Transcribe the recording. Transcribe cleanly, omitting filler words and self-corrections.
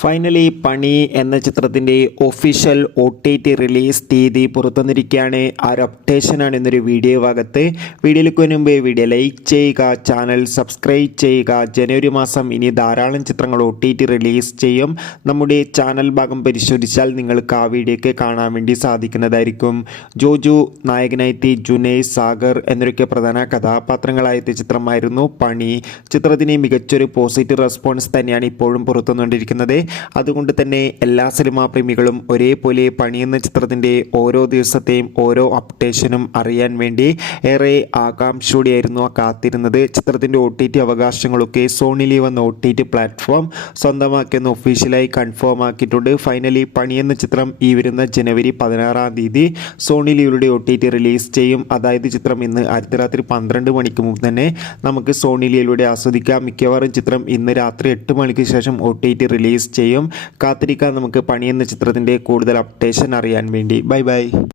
Finally പണി എന്ന ചിത്രത്തിൻ്റെ ഒഫീഷ്യൽ OTT റിലീസ് തീയതി പുറത്തുവന്നിരിക്കുകയാണ്. ആ ഒരു അപ്ഡേഷനാണ് ഇന്നൊരു വീഡിയോ ഭാഗത്ത്. വീഡിയോയിലേക്ക് മുൻപ് വീഡിയോ ലൈക്ക് ചെയ്യുക, ചാനൽ സബ്സ്ക്രൈബ് ചെയ്യുക. ജനുവരി മാസം ഇനി ധാരാളം ചിത്രങ്ങൾ OTT റിലീസ് ചെയ്യും. നമ്മുടെ ചാനൽ ഭാഗം പരിശോധിച്ചാൽ നിങ്ങൾക്ക് ആ വീഡിയോയ്ക്ക് കാണാൻ വേണ്ടി സാധിക്കുന്നതായിരിക്കും. ജോജു നായകനായെത്തി ജുനൈസ് സാഗർ എന്നൊക്കെ പ്രധാന കഥാപാത്രങ്ങളായെത്തിയ ചിത്രമായിരുന്നു പണി. ചിത്രത്തിന് മികച്ചൊരു പോസിറ്റീവ് റെസ്പോൺസ് തന്നെയാണ് ഇപ്പോഴും പുറത്തുവന്നുകൊണ്ടിരിക്കുന്നത്. അതുകൊണ്ട് തന്നെ എല്ലാ സിനിമാ പ്രേമികളും ഒരേപോലെ പണി എന്ന ചിത്രത്തിൻ്റെ ഓരോ ദിവസത്തെയും ഓരോ അപ്ഡേഷനും അറിയാൻ വേണ്ടി ഏറെ ആകാംക്ഷയോടെയായിരുന്നു കാത്തിരുന്നത്. ചിത്രത്തിൻ്റെ OTT അവകാശങ്ങളൊക്കെ സോണി ലീവ് എന്ന OTT പ്ലാറ്റ്ഫോം സ്വന്തമാക്കിയെന്ന് ഒഫീഷ്യലായി കൺഫേം ആക്കിയിട്ടുണ്ട്. ഫൈനലി പണി എന്ന ചിത്രം ഈ വരുന്ന ജനുവരി 16-ാം തീയതി സോണി ലീവിലൂടെ OTT റിലീസ് ചെയ്യും. അതായത് ചിത്രം ഇന്ന് അർദ്ധരാത്രി 12 മണിക്ക് മുമ്പ് തന്നെ നമുക്ക് സോണി ലീവിലൂടെ ആസ്വദിക്കാം. മിക്കവാറും ചിത്രം ഇന്ന് രാത്രി 8 മണിക്ക് ശേഷം OTT റിലീസ് ചെയ്യും. കാത്തിരിക്കാൻ നമുക്ക് പണി എന്ന ചിത്രത്തിൻ്റെ കൂടുതൽ അപ്ഡേഷൻ അറിയാൻ വേണ്ടി. Bye bye.